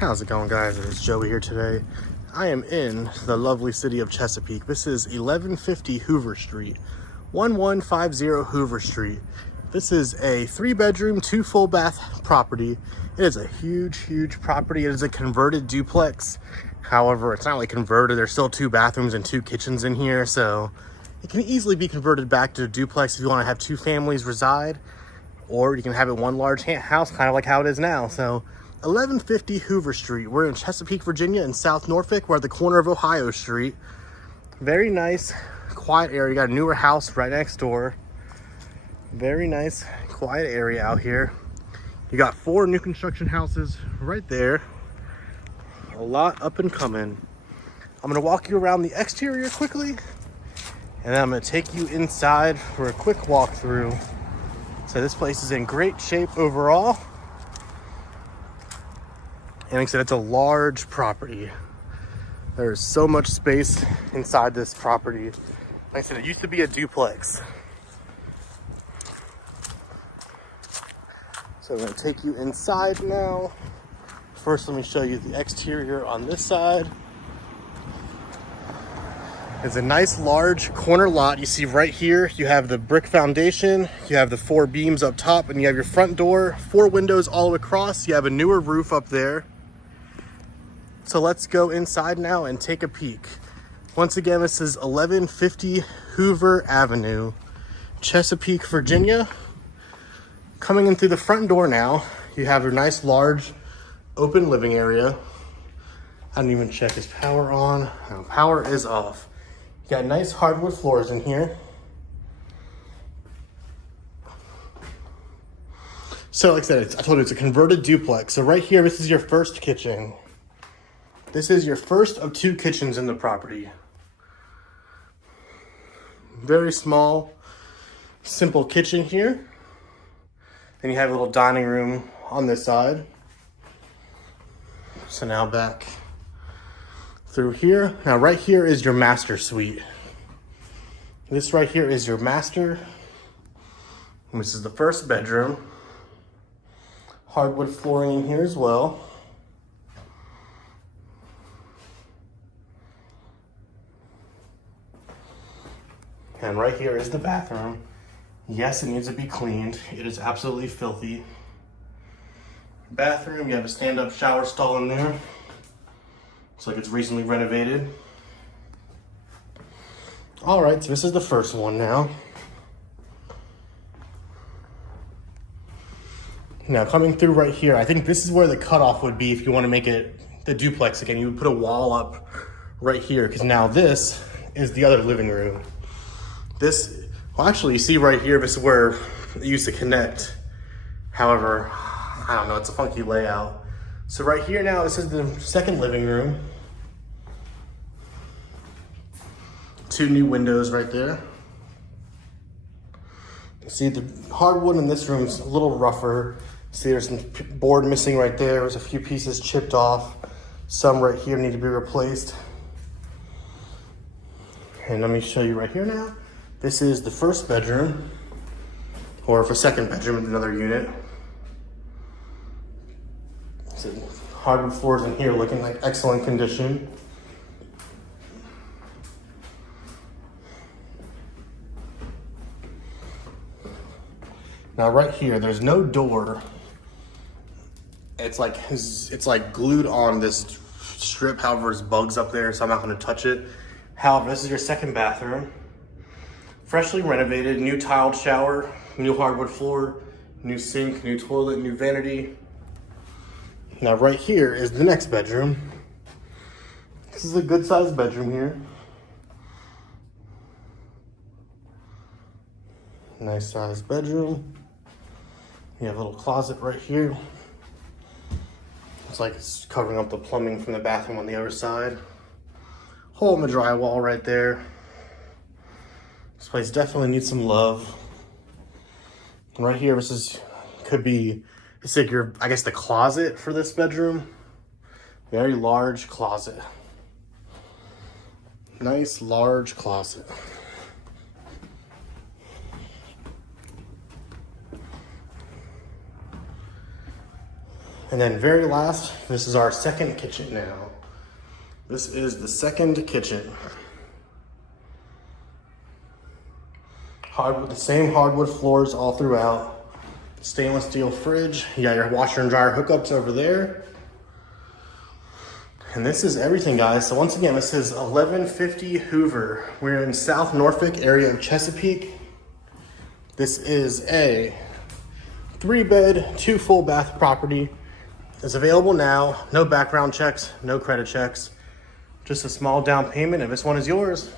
How's it going, guys? It's Joey here today. I am in the lovely city of Chesapeake. This is 1150 Hoover Street, 1150 Hoover Street. This is a 3-bedroom, 2 full bath property. It is a huge property. It is a converted duplex. However, it's not really converted. There's still 2 bathrooms and 2 kitchens in here, so it can easily be converted back to a duplex if you want to have 2 families reside, or you can have it one large house, kind of like how it is now. So 1150 Hoover Street. We're in Chesapeake, Virginia in South Norfolk. We're at the corner of Ohio Street. Very nice, quiet area. You got a newer house right next door. Very nice, quiet area out here. You got 4 new construction houses right there. A lot up and coming. I'm gonna walk you around the exterior quickly, and then I'm gonna take you inside for a quick walkthrough. So this place is in great shape overall. And like I said, it's a large property. There's so much space inside this property. Like I said, it used to be a duplex. So I'm gonna take you inside now. First, let me show you the exterior on this side. It's a nice large corner lot. You see right here, you have the brick foundation, you have the 4 beams up top, and you have your front door, 4 windows all the way across. You have a newer roof up there. So let's go inside now and take a peek. Once again, this is 1150 Hoover Avenue, Chesapeake, Virginia. Coming in through the front door now, you have your nice large open living area. I didn't even check, is power on? No, power is off. You got nice hardwood floors in here. So like I said, I told you it's a converted duplex. So right here, this is your first kitchen. This is your first of 2 kitchens in the property. Very small, simple kitchen here. Then you have a little dining room on this side. So now back through here. Now right here is your master suite. This right here is your master. And this is the first bedroom. Hardwood flooring in here as well. And right here is the bathroom. Yes, it needs to be cleaned. It is absolutely filthy. Bathroom, you have a stand-up shower stall in there. Looks like it's recently renovated. All right, so this is the first one now. Now coming through right here, I think this is where the cutoff would be if you want to make it the duplex again. You would put a wall up right here, because now this is the other living room. This, well actually you see right here, this is where it used to connect. However, I don't know, it's a funky layout. So right here now, this is the second living room. 2 new windows right there. You see the hardwood in this room is a little rougher. See there's some board missing right there. There's a few pieces chipped off. Some right here need to be replaced. And let me show you right here now. This is the first bedroom, or for second bedroom in another unit. So hardwood floors in here looking like excellent condition. Now right here, there's no door. It's like glued on this strip. However, there's bugs up there, so I'm not going to touch it. However, this is your second bathroom. Freshly renovated, new tiled shower, new hardwood floor, new sink, new toilet, new vanity. Now right here is the next bedroom. This is a good sized bedroom here. Nice sized bedroom. You have a little closet right here. It's like it's covering up the plumbing from the bathroom on the other side. Hole in the drywall right there. This place definitely needs some love. And right here, could be, it's like I guess the closet for this bedroom. Very large closet. Nice large closet. And then very last, this is our second kitchen now. This is the second kitchen. Hardwood, the same hardwood floors all throughout. Stainless steel fridge. You got your washer and dryer hookups over there. And this is everything, guys. So once again, this is 1150 Hoover. We're in South Norfolk area of Chesapeake. This is a 3-bed, 2 full bath property. It's available now. No background checks, no credit checks. Just a small down payment, and this one is yours.